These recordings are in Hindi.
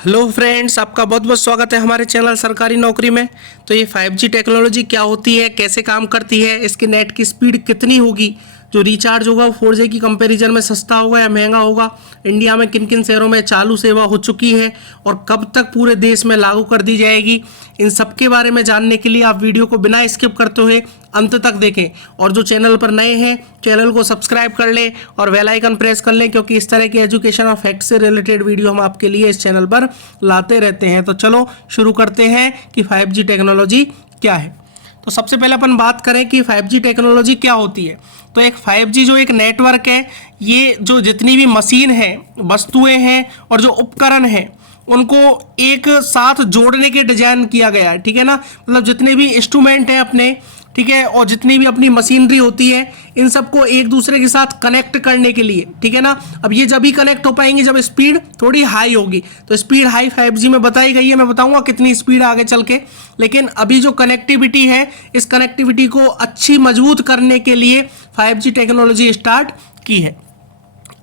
हेलो फ्रेंड्स, आपका बहुत बहुत स्वागत है हमारे चैनल सरकारी नौकरी में। तो ये 5G टेक्नोलॉजी क्या होती है, कैसे काम करती है, इसकी नेट की स्पीड कितनी होगी, जो रिचार्ज होगा वो 4G की कंपैरिजन में सस्ता होगा या महंगा होगा, इंडिया में किन किन शहरों में चालू सेवा हो चुकी है और कब तक पूरे देश में लागू कर दी जाएगी, इन सब के बारे में जानने के लिए आप वीडियो को बिना स्किप करते हुए अंत तक देखें। और जो चैनल पर नए हैं चैनल को सब्सक्राइब कर लें और बेल आइकन प्रेस कर लें, क्योंकि इस तरह की एजुकेशन और फैक्ट से रिलेटेड वीडियो हम आपके लिए इस चैनल पर लाते रहते हैं। तो चलो शुरू करते हैं कि 5G टेक्नोलॉजी क्या है। तो सबसे पहले अपन बात करें कि 5G टेक्नोलॉजी क्या होती है। तो एक 5G जो एक नेटवर्क है, ये जो जितनी भी मशीन है, वस्तुएं हैं और जो उपकरण हैं उनको एक साथ जोड़ने के डिजाइन किया गया है, ठीक है ना। मतलब जितने भी इंस्ट्रूमेंट हैं अपने, ठीक है, और जितनी भी अपनी मशीनरी होती है, इन सबको एक दूसरे के साथ कनेक्ट करने के लिए, ठीक है ना। अब ये जब भी कनेक्ट हो पाएंगे जब स्पीड थोड़ी हाई होगी। तो स्पीड हाई 5G में बताई गई है, मैं बताऊंगा कितनी स्पीड आगे चल के। लेकिन अभी जो कनेक्टिविटी है, इस कनेक्टिविटी को अच्छी मजबूत करने के लिए 5G टेक्नोलॉजी स्टार्ट की है।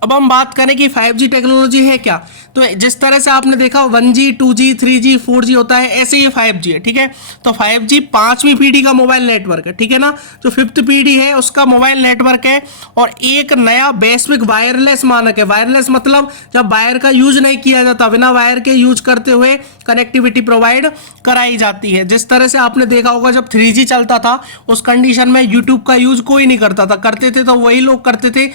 अब हम बात करें कि 5G टेक्नोलॉजी है क्या। तो जिस तरह से आपने देखा 1G 2G 3G 4G होता है, ऐसे ये 5G है, ठीक है। तो 5G 5वीं पीढ़ी का मोबाइल नेटवर्क है, ठीक है ना। जो 5th पीढ़ी है उसका मोबाइल नेटवर्क है और एक नया वैश्विक वायरलेस मानक है। वायरलेस मतलब जब वायर का यूज नहीं किया जाता, बिना वायर के यूज करते हुए कनेक्टिविटी प्रोवाइड कराई जाती है। जिस तरह से आपने देखा होगा जब 3G चलता था उस कंडीशन में यूट्यूब का यूज कोई नहीं करता था, करते थे तो वही लोग करते थे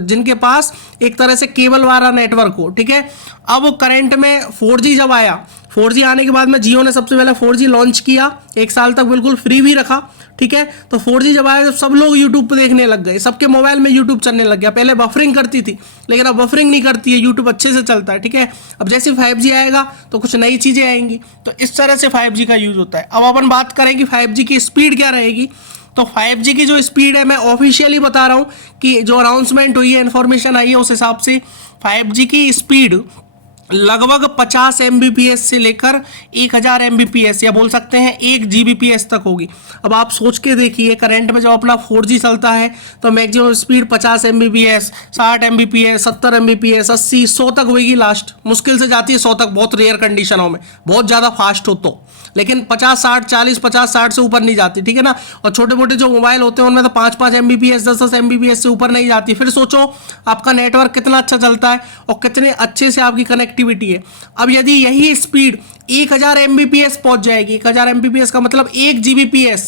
जिनके पास एक तरह से केबल वाला नेटवर्क हो, ठीक है। अब करंट में 4G जब आया, 4G आने के बाद में जियो ने सबसे पहले 4G लॉन्च किया, 1 साल तक बिल्कुल फ्री भी रखा, ठीक है। तो 4G जब आया जब सब लोग यूट्यूब पे देखने लग गए, सबके मोबाइल में यूट्यूब चलने लग गया। पहले बफरिंग करती थी लेकिन अब बफरिंग नहीं करती है, यूट्यूब अच्छे से चलता है, ठीक है। अब जैसे 5G आएगा तो कुछ नई चीज़ें आएंगी, तो इस तरह से 5G का यूज होता है। अब अपन बात करें कि 5G की स्पीड क्या रहेगी। तो 5G की जो स्पीड है, मैं ऑफिशियली बता रहा हूँ कि जो अनाउंसमेंट हुई है, इन्फॉर्मेशन आई है, उस हिसाब से 5G की स्पीड लगभग 50 Mbps से लेकर 1000 Mbps या बोल सकते हैं 1 Gbps तक होगी। अब आप सोच के देखिए, करंट में जब अपना 4G चलता है तो maximum speed 50 Mbps, 60 Mbps, 70 Mbps, 80, 100 तक होगी। लास्ट मुश्किल से जाती है 100 तक, बहुत रेयर कंडीशनों में, बहुत ज़्यादा फास्ट हो तो। लेकिन 50 60 40 50 60 से ऊपर नहीं जाती, ठीक है ना। और छोटे मोटे जो मोबाइल होते हैं उनमें तो 5 Mbps 10 Mbps से ऊपर नहीं जाती। फिर सोचो आपका नेटवर्क कितना अच्छा चलता है और कितने अच्छे से आपकी कनेक्टिविटी है। अब यदि यही स्पीड 1000 Mbps पहुंच जाएगी, 1000 Mbps का मतलब 1 Gbps,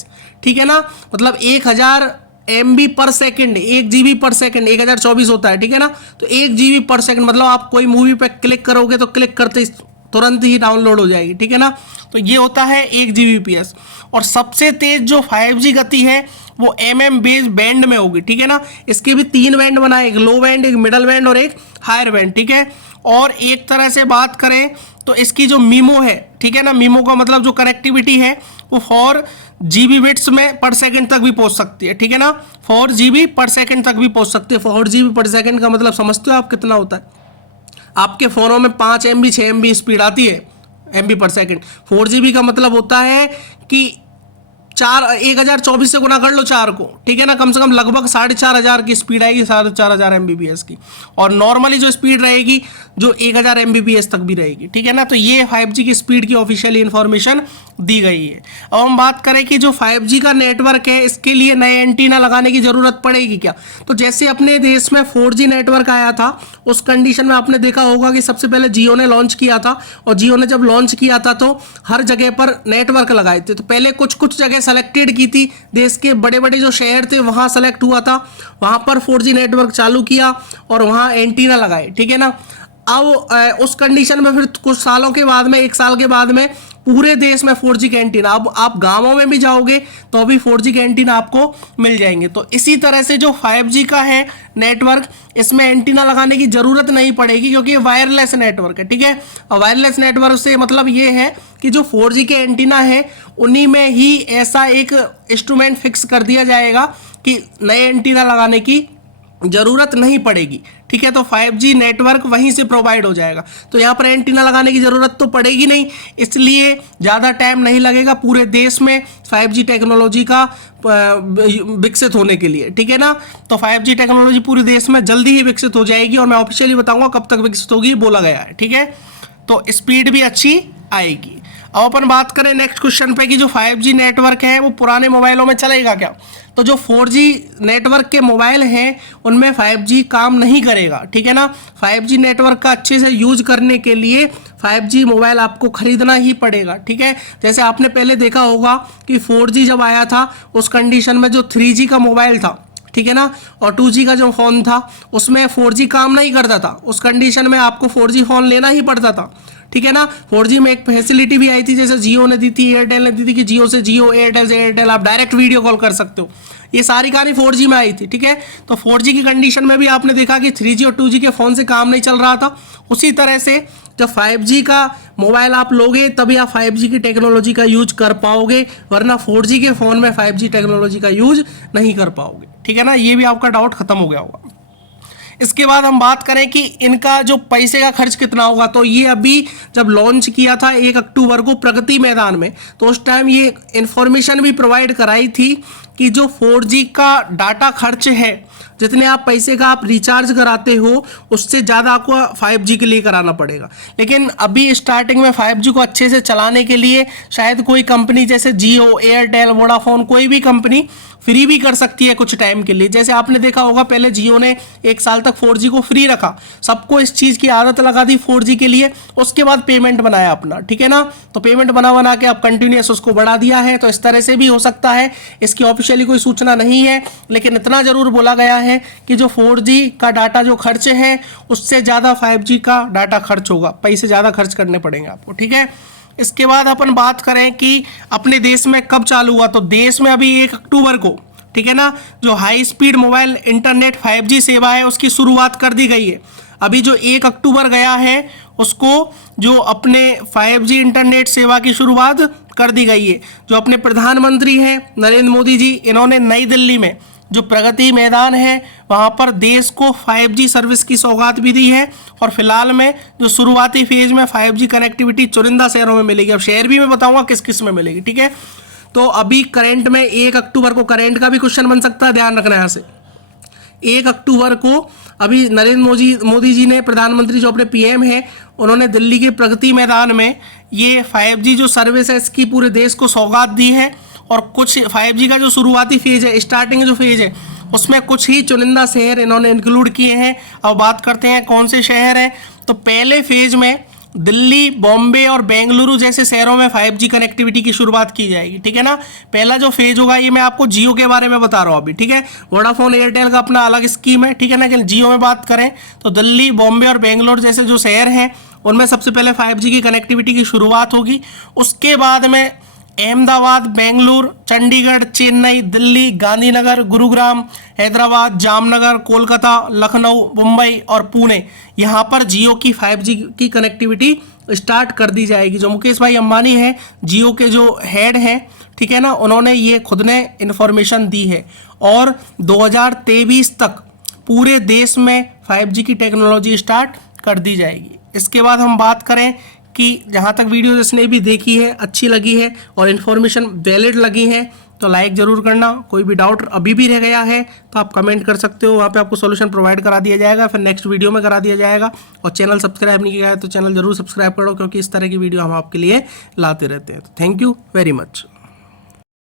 ठीक है ना। मतलब 1000 MB पर सेकेंड, 1 GB पर सेकेंड, 1024 होता है, ठीक है ना। तो 1 GB पर सेकेंड मतलब आप कोई मूवी पे क्लिक करोगे तो क्लिक करते तुरंत ही डाउनलोड हो जाएगी, ठीक है ना। तो ये होता है 1 Gbps। और सबसे तेज जो 5G गति है वो mm बेस बैंड में होगी, ठीक है ना। इसके भी 3 बैंड बनाए, एक लो बैंड, एक मिडल बैंड और एक हायर बैंड, ठीक है। और एक तरह से बात करें तो इसकी जो मीमो है, ठीक है ना, मीमो का मतलब जो कनेक्टिविटी है वो 4 GB बिट्स में पर सेकंड तक भी पहुंच सकती है, ठीक है ना। 4 GB पर सेकंड तक भी पहुंच सकती है। 4 GB पर सेकंड का मतलब समझते हो आप कितना होता है। आपके फ़ोनों में 5 MB 6 MB स्पीड आती है MB पर सेकंड। 4 GB का मतलब होता है कि 1024 से गुना कर लो 4 को, ठीक है ना। कम से कम लगभग 4500 की स्पीड आएगी, 4500 Mbps की। और नॉर्मली जो स्पीड रहेगी जो 1000 Mbps तक भी रहेगी, ठीक है ना। तो ये 5G की स्पीड की ऑफिशियली इन्फॉर्मेशन दी गई है। अब हम बात करें कि जो 5G का नेटवर्क है इसके लिए नए एंटीना लगाने की ज़रूरत पड़ेगी क्या। तो जैसे अपने देश में 4G नेटवर्क आया था उस कंडीशन में आपने देखा होगा कि सबसे पहले जियो ने लॉन्च किया था, और जियो ने जब लॉन्च किया था तो हर जगह पर नेटवर्क लगाए थे। तो पहले कुछ जगह सेलेक्टेड की थी, देश के बड़े बड़े जो शहर थे वहाँ सेलेक्ट हुआ था, वहाँ पर 4G नेटवर्क चालू किया और वहाँ एंटीना लगाए, ठीक है ना। अब उस कंडीशन में फिर कुछ सालों के बाद में, 1 साल के बाद में पूरे देश में 4G के एंटीना, अब आप गांवों में भी जाओगे तो अभी 4G के एंटीना आपको मिल जाएंगे। तो इसी तरह से जो 5G का है नेटवर्क, इसमें एंटीना लगाने की ज़रूरत नहीं पड़ेगी क्योंकि ये वायरलेस नेटवर्क है, ठीक है। और वायरलेस नेटवर्क से मतलब ये है कि जो 4G के एंटीना है उन्हीं में ही ऐसा एक इंस्ट्रूमेंट फिक्स कर दिया जाएगा कि नए एंटीना लगाने की ज़रूरत नहीं पड़ेगी, ठीक है। तो 5G नेटवर्क वहीं से प्रोवाइड हो जाएगा, तो यहाँ पर एंटीना लगाने की ज़रूरत तो पड़ेगी नहीं, इसलिए ज़्यादा टाइम नहीं लगेगा पूरे देश में 5G टेक्नोलॉजी का विकसित होने के लिए, ठीक है ना। तो 5G टेक्नोलॉजी पूरे देश में जल्दी ही विकसित हो जाएगी और मैं ऑफिशियली बताऊंगा कब तक विकसित होगी, बोला गया है, ठीक है। तो स्पीड भी अच्छी आएगी। अब अपन बात करें नेक्स्ट क्वेश्चन पे कि जो 5G नेटवर्क है वो पुराने मोबाइलों में चलेगा क्या। तो जो 4G नेटवर्क के मोबाइल हैं उनमें 5G काम नहीं करेगा, ठीक है ना। 5G नेटवर्क का अच्छे से यूज करने के लिए 5G मोबाइल आपको खरीदना ही पड़ेगा, ठीक है। जैसे आपने पहले देखा होगा कि 4G जब आया था उस कंडीशन में जो 3G का मोबाइल था, ठीक है ना, और 2G का जो फ़ोन था उसमें 4G काम नहीं करता था, उस कंडीशन में आपको 4G फ़ोन लेना ही पड़ता था, ठीक है ना। 4G में एक फैसिलिटी भी आई थी, जैसे जियो ने दी थी, एयरटेल ने दी थी कि जियो से जियो, एयरटेल से एयरटेल आप डायरेक्ट वीडियो कॉल कर सकते हो। ये सारी कहानी 4G में आई थी, ठीक है। तो 4G की कंडीशन में भी आपने देखा कि 3G और 2G के फ़ोन से काम नहीं चल रहा था। उसी तरह से जब 5G का मोबाइल आप लोगे तभी आप 5G की टेक्नोलॉजी का यूज कर पाओगे, वरना 4G के फ़ोन में 5G टेक्नोलॉजी का यूज नहीं कर पाओगे, ठीक है ना। ये भी आपका डाउट खत्म हो गया होगा। इसके बाद हम बात करें कि इनका जो पैसे का खर्च कितना होगा, तो ये अभी जब लॉन्च किया था 1 अक्टूबर को प्रगति मैदान में, तो उस टाइम ये इन्फॉर्मेशन भी प्रोवाइड कराई थी कि जो 4G का डाटा खर्च है, जितने आप पैसे का आप रिचार्ज कराते हो उससे ज़्यादा आपको 5G के लिए कराना पड़ेगा। लेकिन अभी स्टार्टिंग में 5G को अच्छे से चलाने के लिए शायद कोई कंपनी जैसे जियो, एयरटेल, वोडाफोन, कोई भी कंपनी फ्री भी कर सकती है कुछ टाइम के लिए। जैसे आपने देखा होगा पहले जियो ने 1 साल तक 4G को फ्री रखा, सबको इस चीज़ की आदत लगा दी 4G के लिए, उसके बाद पेमेंट बनाया अपना, ठीक है ना। तो पेमेंट बना के आप कंटिन्यूस उसको बढ़ा दिया है, तो इस तरह से भी हो सकता है। इसकी ऑफिशियली कोई सूचना नहीं है, लेकिन इतना ज़रूर बोला गया है कि जो 4G का डाटा जो खर्च है उससे ज़्यादा 5G का डाटा खर्च होगा, पैसे ज़्यादा खर्च करने पड़ेंगे आपको, ठीक है। इसके बाद अपन बात करें कि अपने देश में कब चालू हुआ, तो देश में अभी 1 अक्टूबर को, ठीक है ना, जो high speed mobile internet 5G सेवा है उसकी शुरुआत कर दी गई है। अभी जो 1 अक्टूबर गया है उसको जो अपने 5G इंटरनेट सेवा की शुरुआत कर दी गई है। जो अपने प्रधानमंत्री हैं नरेंद्र मोदी जी, इन्होंने नई दिल्ली में जो प्रगति मैदान है वहाँ पर देश को 5G सर्विस की सौगात भी दी है, और फिलहाल में जो शुरुआती फेज में 5G कनेक्टिविटी चुनिंदा शहरों में मिलेगी। अब शहर भी मैं बताऊंगा किस किस में मिलेगी, ठीक है। तो अभी करंट में 1 अक्टूबर को, करंट का भी क्वेश्चन बन सकता है, ध्यान रखना यहाँ से। 1 अक्टूबर को अभी नरेंद्र मोदी जी ने, प्रधानमंत्री जो अपने PM हैं, उन्होंने दिल्ली के प्रगति मैदान में ये 5G जो सर्विस है इसकी पूरे देश को सौगात दी है। और कुछ 5G का जो शुरुआती फेज है, स्टार्टिंग जो फेज है, उसमें कुछ ही चुनिंदा शहर इन्होंने इंक्लूड किए हैं। अब बात करते हैं कौन से शहर हैं। तो पहले फेज में दिल्ली, बॉम्बे और बेंगलुरु जैसे शहरों में 5G कनेक्टिविटी की शुरुआत की जाएगी, ठीक है ना। पहला जो फेज होगा, ये मैं आपको जियो के बारे में बता रहा हूँ अभी, ठीक है। वोडाफोन, एयरटेल का अपना अलग स्कीम है, ठीक है ना। लेकिन जियो में बात करें तो दिल्ली, बॉम्बे और बेंगलोर जैसे जो शहर हैं उनमें सबसे पहले 5G की कनेक्टिविटी की शुरुआत होगी। उसके बाद में अहमदाबाद, बेंगलुरु, चंडीगढ़, चेन्नई, दिल्ली, गांधीनगर, गुरुग्राम, हैदराबाद, जामनगर, कोलकाता, लखनऊ, मुंबई और पुणे, यहाँ पर जियो की 5G की कनेक्टिविटी स्टार्ट कर दी जाएगी। जो मुकेश भाई अंबानी हैं, जियो के जो हेड हैं, ठीक है ना, उन्होंने ये खुद ने इन्फॉर्मेशन दी है। और 2023 तक पूरे देश में 5G की टेक्नोलॉजी स्टार्ट कर दी जाएगी। इसके बाद हम बात करें कि जहाँ तक वीडियो जिसने भी देखी है, अच्छी लगी है और इन्फॉर्मेशन वैलिड लगी है, तो लाइक ज़रूर करना। कोई भी डाउट अभी भी रह गया है तो आप कमेंट कर सकते हो, वहाँ पे आपको सॉल्यूशन प्रोवाइड करा दिया जाएगा, फिर नेक्स्ट वीडियो में करा दिया जाएगा। और चैनल सब्सक्राइब नहीं किया है तो चैनल ज़रूर सब्सक्राइब करो, क्योंकि इस तरह की वीडियो हम आपके लिए लाते रहते हैं। तो थैंक यू वेरी मच।